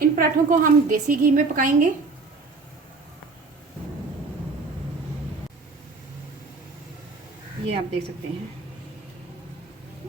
इन पराठों को हम देसी घी में पकाएंगे। ये आप देख सकते हैं,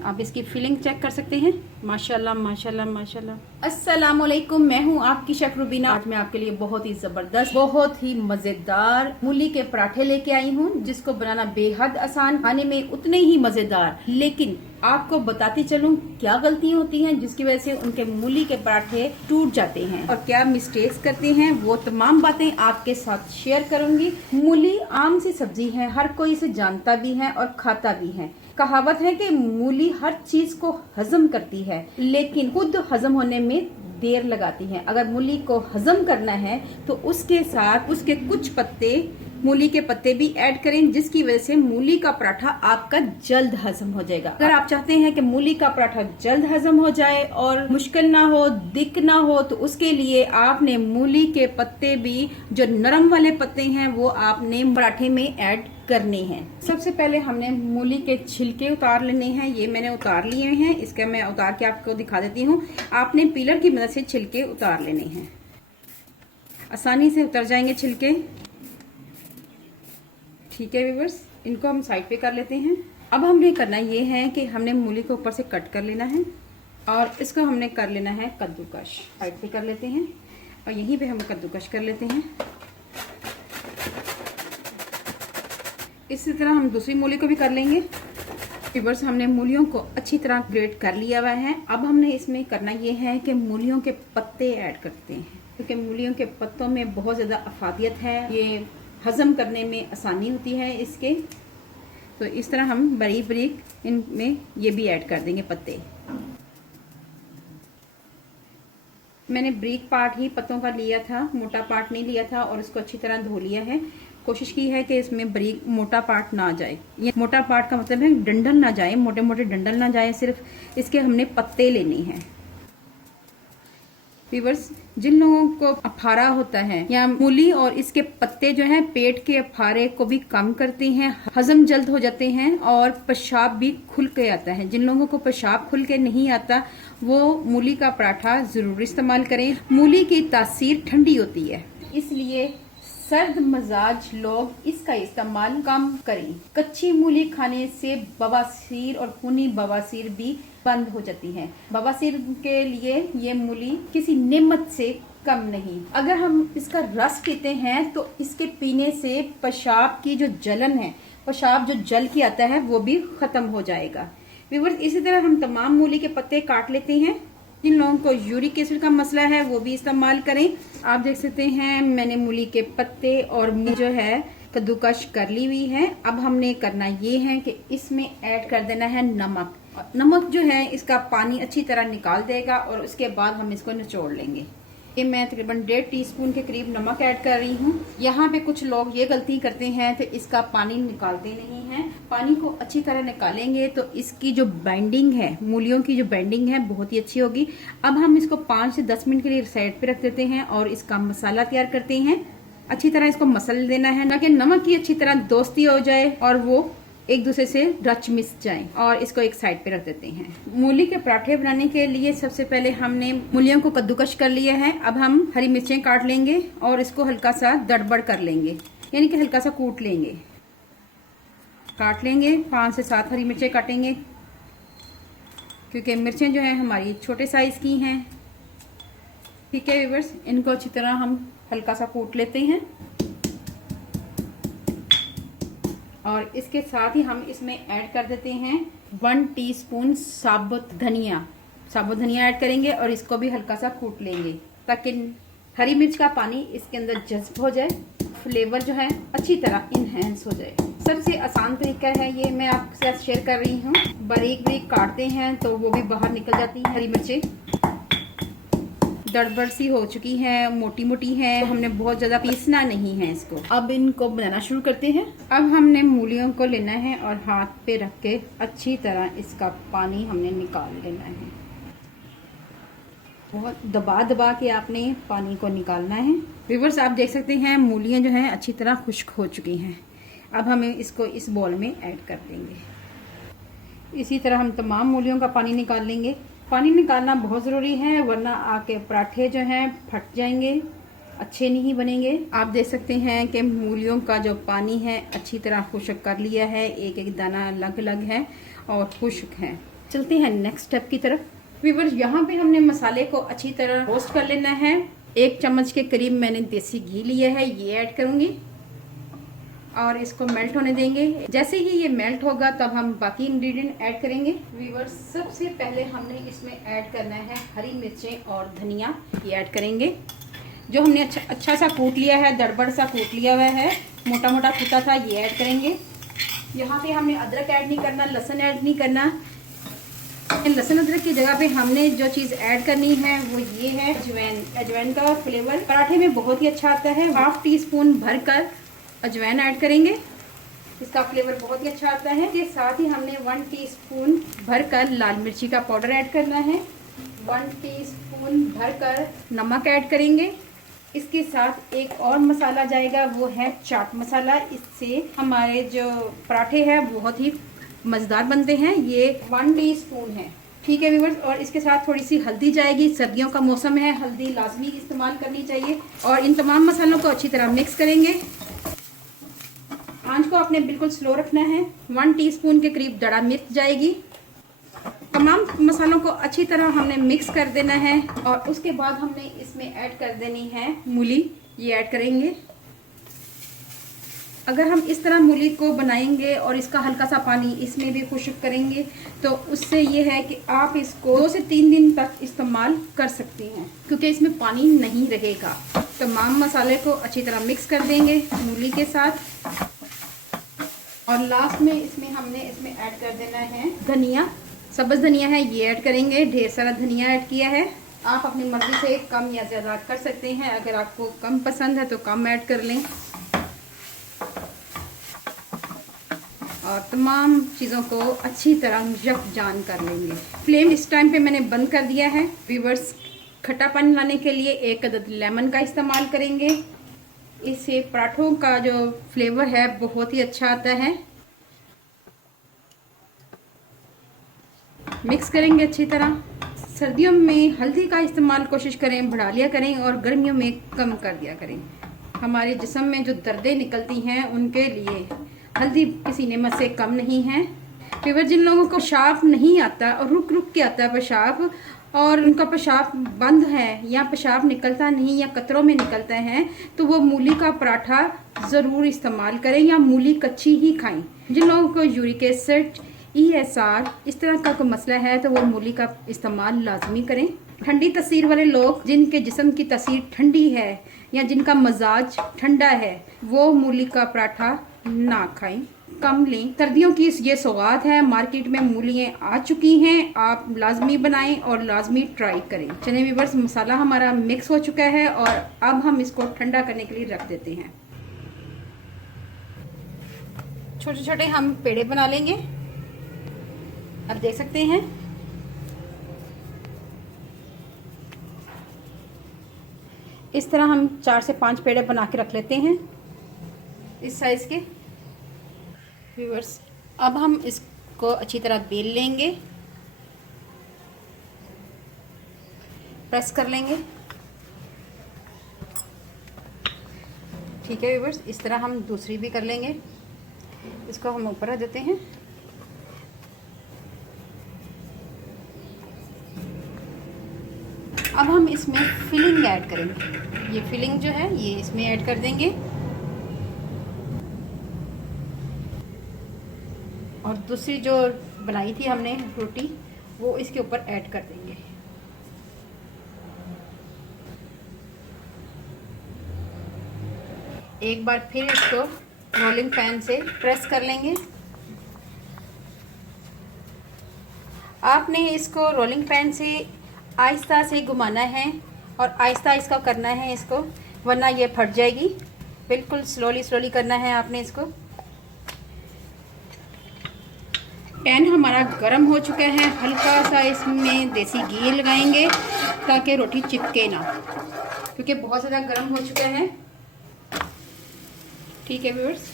आप इसकी फिलिंग चेक कर सकते हैं। माशाल्लाह माशाल्लाह माशाल्लाह। अस्सलाम वालेकुम, मैं हूँ आपकी शेफ रुबीना। आज मैं आपके लिए बहुत ही जबरदस्त, बहुत ही मजेदार मूली के पराठे लेके आई हूँ, जिसको बनाना बेहद आसान, खाने में उतने ही मजेदार। लेकिन आपको बताती चलूं क्या गलतियां होती हैं जिसकी वजह से उनके मूली के पराठे टूट जाते हैं, और क्या मिस्टेक्स करते हैं, वो तमाम बातें आपके साथ शेयर करूंगी। मूली आम सी सब्जी है, हर कोई इसे जानता भी है और खाता भी है। कहावत है कि मूली हर चीज को हजम करती है, लेकिन खुद हजम होने में देर लगाती है। अगर मूली को हजम करना है तो उसके साथ उसके कुछ पत्ते, मूली के पत्ते भी ऐड करें, जिसकी वजह से मूली का पराठा आपका जल्द हजम हो जाएगा। अगर आप चाहते हैं कि मूली का पराठा जल्द हजम हो जाए और मुश्किल ना हो, दिक ना हो, तो उसके लिए आपने मूली के पत्ते भी, जो नरम वाले पत्ते हैं, वो आपने पराठे में ऐड करने हैं। सबसे पहले हमने मूली के छिलके उतार लेने हैं। ये मैंने उतार लिए हैं, इसका मैं उतार के आपको दिखा देती हूँ। आपने पीलर की मदद से छिलके उतार लेने हैं, आसानी से उतर जाएंगे छिलके। ठीक है व्यूअर्स, इनको हम साइड पे कर लेते हैं। अब हमने करना ये है कि हमने मूली को ऊपर से कट कर लेना है और इसको हमने कर लेना है कद्दूकश। साइड पे कर लेते हैं और यहीं पे हम कद्दूकश कर लेते हैं। इसी तरह हम दूसरी मूली को भी कर लेंगे। व्यूअर्स, हमने मूलियों को अच्छी तरह ग्रेट कर लिया हुआ है। अब हमने इसमें करना ये है कि मूलियों के पत्ते ऐड करते हैं, क्योंकि मूलियों के पत्तों में बहुत ज़्यादा अफादियत है, ये हजम करने में आसानी होती है इसके। तो इस तरह हम बारीक बारीक इनमें ये भी ऐड कर देंगे पत्ते। मैंने बारीक पार्ट ही पत्तों का लिया था, मोटा पार्ट नहीं लिया था, और इसको अच्छी तरह धो लिया है। कोशिश की है कि इसमें बारीक मोटा पार्ट ना जाए। ये मोटा पार्ट का मतलब है डंडल ना जाए, मोटे मोटे डंडल ना जाए, सिर्फ इसके हमने पत्ते लेने हैं। व्यूअर्स, जिन लोगों को अफारा होता है या मूली और इसके पत्ते जो हैं पेट के अफारे को भी कम करते हैं, हजम जल्द हो जाते हैं और पेशाब भी खुल के आता है। जिन लोगों को पेशाब खुल के नहीं आता वो मूली का पराठा जरूर इस्तेमाल करें। मूली की तासीर ठंडी होती है, इसलिए सर्द मजाज लोग इसका इस्तेमाल कम करें। कच्ची मूली खाने से बवासीर और खूनी बवासीर भी बंद हो जाती है। बवासीर के लिए ये मूली किसी नेमत से कम नहीं। अगर हम इसका रस पीते हैं तो इसके पीने से पेशाब की जो जलन है, पेशाब जो जल के आता है, वो भी खत्म हो जाएगा। व्यूअर्स, इसी तरह हम तमाम मूली के पत्ते काट लेते हैं। जिन लोगों को यूरिक एसिड का मसला है वो भी इस्तेमाल करें। आप देख सकते हैं मैंने मूली के पत्ते और जो है कद्दूकश कर ली हुई है। अब हमने करना ये है कि इसमें ऐड कर देना है नमक। नमक जो है इसका पानी अच्छी तरह निकाल देगा और उसके बाद हम इसको निचोड़ लेंगे। ये मैं तकरीबन 1.5 टीस्पून के करीब नमक ऐड कर रही हूँ। यहाँ पे कुछ लोग ये गलती करते हैं तो इसका पानी निकालते नहीं हैं। पानी को अच्छी तरह निकालेंगे तो इसकी जो बाइंडिंग है, मूलियों की जो बाइंडिंग है, बहुत ही अच्छी होगी। अब हम इसको 5 से 10 मिनट के लिए साइड पे रख देते हैं और इसका मसाला तैयार करते हैं। अच्छी तरह इसको मसल देना है, ताकि नमक की अच्छी तरह दोस्ती हो जाए और वो एक दूसरे से रच मिस जाए। और इसको एक साइड पे रख देते हैं। मूली के पराठे बनाने के लिए सबसे पहले हमने मूलियों को कद्दूकश कर लिया है। अब हम हरी मिर्चें काट लेंगे और इसको हल्का सा दड़बड़ कर लेंगे, यानी कि हल्का सा कूट लेंगे। काट लेंगे, 5 से 7 हरी मिर्चें काटेंगे, क्योंकि मिर्चें जो है हमारी छोटे साइज की हैं। ठीक है व्यूअर्स, इनको अच्छी तरह हम हल्का सा कूट लेते हैं और इसके साथ ही हम इसमें ऐड कर देते हैं 1 टीस्पून साबुत धनिया। साबुत धनिया ऐड करेंगे और इसको भी हल्का सा कूट लेंगे, ताकि हरी मिर्च का पानी इसके अंदर जज्ब हो जाए, फ्लेवर जो है अच्छी तरह इनहेंस हो जाए। सबसे आसान तरीका है ये, मैं आपके साथ शेयर कर रही हूँ। बारीक बारीक काटते हैं तो वो भी बाहर निकल जाती है। हरी मिर्चें दड़बड़ सी हो चुकी है, मोटी मोटी है, हमने बहुत ज्यादा पीसना नहीं है इसको। अब इनको बनाना शुरू करते हैं। अब हमने मूलियों को लेना है और हाथ पे रख के अच्छी तरह इसका पानी हमने निकाल लेना है। बहुत दबा दबा के आपने पानी को निकालना है। व्यूअर्स, आप देख सकते हैं मूलियां जो हैं अच्छी तरह खुश्क हो चुकी हैं। अब हमें इसको इस बॉल में ऐड कर देंगे। इसी तरह हम तमाम मूलियों का पानी निकाल लेंगे। पानी निकालना बहुत ज़रूरी है, वरना आपके पराठे जो हैं फट जाएंगे, अच्छे नहीं बनेंगे। आप देख सकते हैं कि मूलियों का जो पानी है अच्छी तरह खुश्क कर लिया है, एक एक दाना अलग अलग है और खुश्क है। चलते हैं नेक्स्ट स्टेप की तरफ। व्यूअर्स, यहाँ पे हमने मसाले को अच्छी तरह रोस्ट कर लेना है। 1 चम्मच के करीब मैंने देसी घी लिया है, ये ऐड करूँगी और इसको मेल्ट होने देंगे। जैसे ही ये मेल्ट होगा तब हम बाकी इंग्रेडिएंट ऐड करेंगे। व्यूअर्स, सबसे पहले हमने इसमें ऐड करना है हरी मिर्चें और धनिया, ये ऐड करेंगे जो हमने अच्छा सा कूट लिया है, दड़बड़ सा कूट लिया हुआ है, मोटा मोटा कूटा था, ये ऐड करेंगे। यहाँ पे हमने अदरक ऐड नहीं करना, लहसुन ऐड नहीं करना। लहसुन अदरक की जगह पे हमने जो चीज़ ऐड करनी है वो ये है अजवाइन। अजवाइन का फ्लेवर पराठे में बहुत ही अच्छा आता है। 1/2 टीस्पून भरकर अजवाइन ऐड करेंगे, इसका फ्लेवर बहुत ही अच्छा आता है। इसके साथ ही हमने 1 टीस्पून भरकर लाल मिर्ची का पाउडर ऐड करना है। 1 टीस्पून भरकर नमक ऐड करेंगे। इसके साथ एक और मसाला जाएगा, वो है चाट मसाला। इससे हमारे जो पराठे हैं बहुत ही मज़ेदार बनते हैं। ये 1 टीस्पून है, ठीक है व्यूअर्स। और इसके साथ थोड़ी सी हल्दी जाएगी, सर्दियों का मौसम है, हल्दी लाजमी इस्तेमाल करनी चाहिए। और इन तमाम मसालों को अच्छी तरह मिक्स करेंगे। आंच को आपने बिल्कुल स्लो रखना है। 1 टीस्पून के करीब दड़ा मिर्च जाएगी। तमाम मसालों को अच्छी तरह हमने मिक्स कर देना है और उसके बाद हमने इसमें ऐड कर देनी है मूली, ये ऐड करेंगे। अगर हम इस तरह मूली को बनाएंगे और इसका हल्का सा पानी इसमें भी खुश्क करेंगे तो उससे ये है कि आप इसको 2 से 3 दिन तक इस्तेमाल कर सकती हैं, क्योंकि इसमें पानी नहीं रहेगा। तमाम मसाले को अच्छी तरह मिक्स कर देंगे मूली के साथ। और लास्ट में हमने इसमें ऐड कर देना है धनिया, सब्ज़ धनिया है, ये ऐड करेंगे। ढेर सारा धनिया ऐड किया है। आप अपनी मर्ज़ी से कम या ज़्यादा कर सकते हैं। अगर आपको कम पसंद है तो कम ऐड कर लें। और तमाम चीज़ों को अच्छी तरह यकजान कर लेंगे। फ्लेम इस टाइम पे मैंने बंद कर दिया है। व्यूअर्स, खट्टापन लाने के लिए 1 अदद लेमन का इस्तेमाल करेंगे। इससे पराठों का जो फ्लेवर है बहुत ही अच्छा आता है। मिक्स करेंगे अच्छी तरह। सर्दियों में हल्दी का इस्तेमाल कोशिश करें बढ़ा लिया करें और गर्मियों में कम कर दिया करें। हमारे जिस्म में जो दर्दें निकलती हैं उनके लिए हल्दी किसी नेमत से कम नहीं है। फिर जिन लोगों को पेशाब नहीं आता और रुक रुक के आता है पेशाब, और उनका पेशाब बंद है या पेशाब निकलता नहीं या कतरों में निकलता है, तो वो मूली का पराठा ज़रूर इस्तेमाल करें या मूली कच्ची ही खाएं। जिन लोगों को यूरिक एसिड, ESR इस तरह का कोई मसला है तो वो मूली का इस्तेमाल लाजमी करें। ठंडी तसीर वाले लोग, जिनके जिस्म की तसीर ठंडी है या जिनका मजाज ठंडा है, वो मूली का पराठा ना खाएं, कम लें। सर्दियों की ये सौगात है, मार्केट में मूलियाँ आ चुकी हैं, आप लाजमी बनाएं और लाजमी ट्राई करें। चने व्यूअर्स, मसाला हमारा मिक्स हो चुका है और अब हम इसको ठंडा करने के लिए रख देते हैं। छोटे छोटे हम पेड़े बना लेंगे। अब देख सकते हैं इस तरह हम 4 से 5 पेड़े बना के रख लेते हैं इस साइज के। व्यूअर्स, अब हम इसको अच्छी तरह बेल लेंगे, प्रेस कर लेंगे। ठीक है व्यूअर्स, इस तरह हम दूसरी भी कर लेंगे। इसको हम ऊपर रख देते हैं। अब हम इसमें फिलिंग ऐड करेंगे। ये फिलिंग जो है ये इसमें ऐड कर देंगे और दूसरी जो बनाई थी हमने रोटी वो इसके ऊपर ऐड कर देंगे। एक बार फिर इसको रोलिंग पैन से प्रेस कर लेंगे। आपने इसको रोलिंग पैन से आहिस्ता से घुमाना है और आहिस्ता आहिस्ता करना है इसको, वरना ये फट जाएगी। बिल्कुल स्लोली करना है आपने इसको। पैन हमारा गर्म हो चुका है। हल्का सा इसमें देसी घी लगाएंगे ताकि रोटी चिपके ना, क्योंकि बहुत ज़्यादा गर्म हो चुका है। ठीक है व्यूअर्स,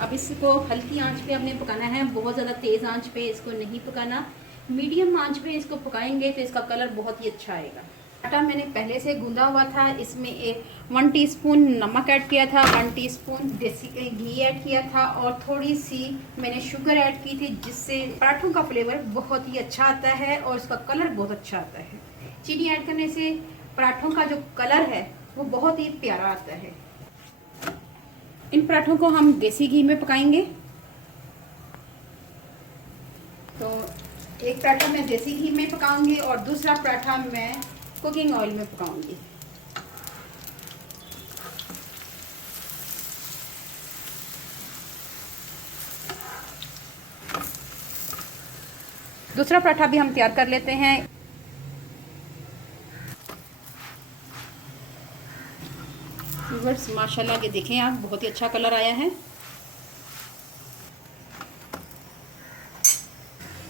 अब इसको हल्की आंच पे आपने पकाना है, बहुत ज़्यादा तेज़ आंच पे इसको नहीं पकाना। मीडियम आंच पे इसको पकाएंगे तो इसका कलर बहुत ही अच्छा आएगा। आटा मैंने पहले से गूंदा हुआ था, इसमें 1 टीस्पून नमक ऐड किया था, 1 टीस्पून देसी घी ऐड किया था और थोड़ी सी मैंने शुगर ऐड की थी, जिससे पराठों का फ्लेवर बहुत ही अच्छा आता है और उसका कलर बहुत अच्छा आता है। चीनी ऐड करने से पराठों का जो कलर है वो बहुत ही प्यारा आता है। इन पराठों को हम देसी घी में पकाएंगे। तो एक पराठा मैं देसी घी में पकाऊंगी और दूसरा पराठा मैं कुकिंग ऑयल में पकाऊंगी। दूसरा पराठा भी हम तैयार कर लेते हैं। व्यूअर्स माशाल्लाह ये देखें आप, बहुत ही अच्छा कलर आया है।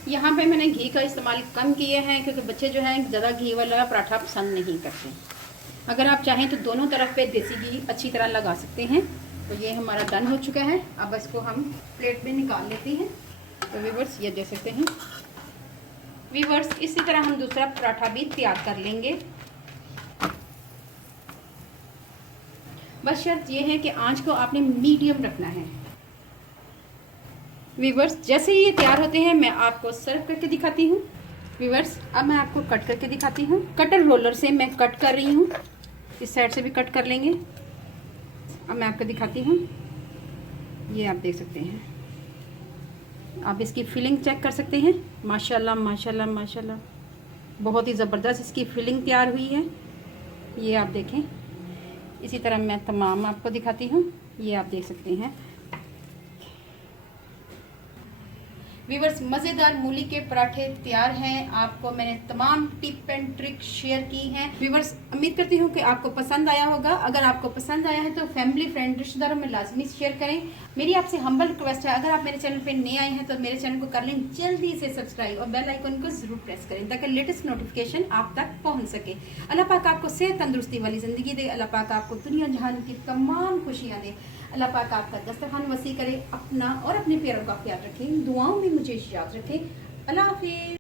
यहाँ पे मैंने घी का इस्तेमाल कम किए हैं क्योंकि बच्चे जो हैं ज़्यादा घी वाला पराठा पसंद नहीं करते। अगर आप चाहें तो दोनों तरफ पे देसी घी अच्छी तरह लगा सकते हैं। तो ये हमारा डन हो चुका है। अब इसको हम प्लेट में निकाल लेते हैं। तो व्यूअर्स ये देख सकते हैं। व्यूअर्स इसी तरह हम दूसरा पराठा भी तैयार कर लेंगे। बस शर्त ये है कि आंच को आपने मीडियम रखना है। व्यूअर्स जैसे ही ये तैयार होते हैं मैं आपको सर्व करके दिखाती हूँ। व्यूअर्स अब मैं आपको कट करके दिखाती हूँ। कटर रोलर से मैं कट कर रही हूँ, इस साइड से भी कट कर लेंगे। अब मैं आपको दिखाती हूँ, ये आप देख सकते हैं। आप इसकी फिलिंग चेक कर सकते हैं। माशाल्लाह माशाल्लाह माशाल्लाह बहुत ही ज़बरदस्त इसकी फिलिंग तैयार हुई है। ये आप देखें। इसी तरह मैं तमाम आपको दिखाती हूँ, ये आप देख सकते हैं। व्यूअर्स मज़ेदार मूली के पराठे तैयार हैं। आपको मैंने तमाम टिप एंड ट्रिक शेयर की हैं। व्यूअर्स उम्मीद करती हूँ कि आपको पसंद आया होगा। अगर आपको पसंद आया है तो फैमिली फ्रेंड रिश्तेदारों में लाजमी शेयर करें। मेरी आपसे हम्बल रिक्वेस्ट है, अगर आप मेरे चैनल पे नए आए हैं तो मेरे चैनल को कर लें जल्दी से सब्सक्राइब और बेल आइकन को जरूर प्रेस करें ताकि लेटेस्ट नोटिफिकेशन आप तक पहुँच सके। अल्लाह पाक आपको सेहत तंदुरुस्ती वाली ज़िंदगी दे। अल्लाह पाक आपको दुनिया जहान की तमाम खुशियाँ दे। अल्लाह पाक आपका दस्तरखान वसी करे। अपना और अपने प्यारों का ख्याल रखें। दुआओं में मुझे याद रखें। अल्लाह हाफिज़।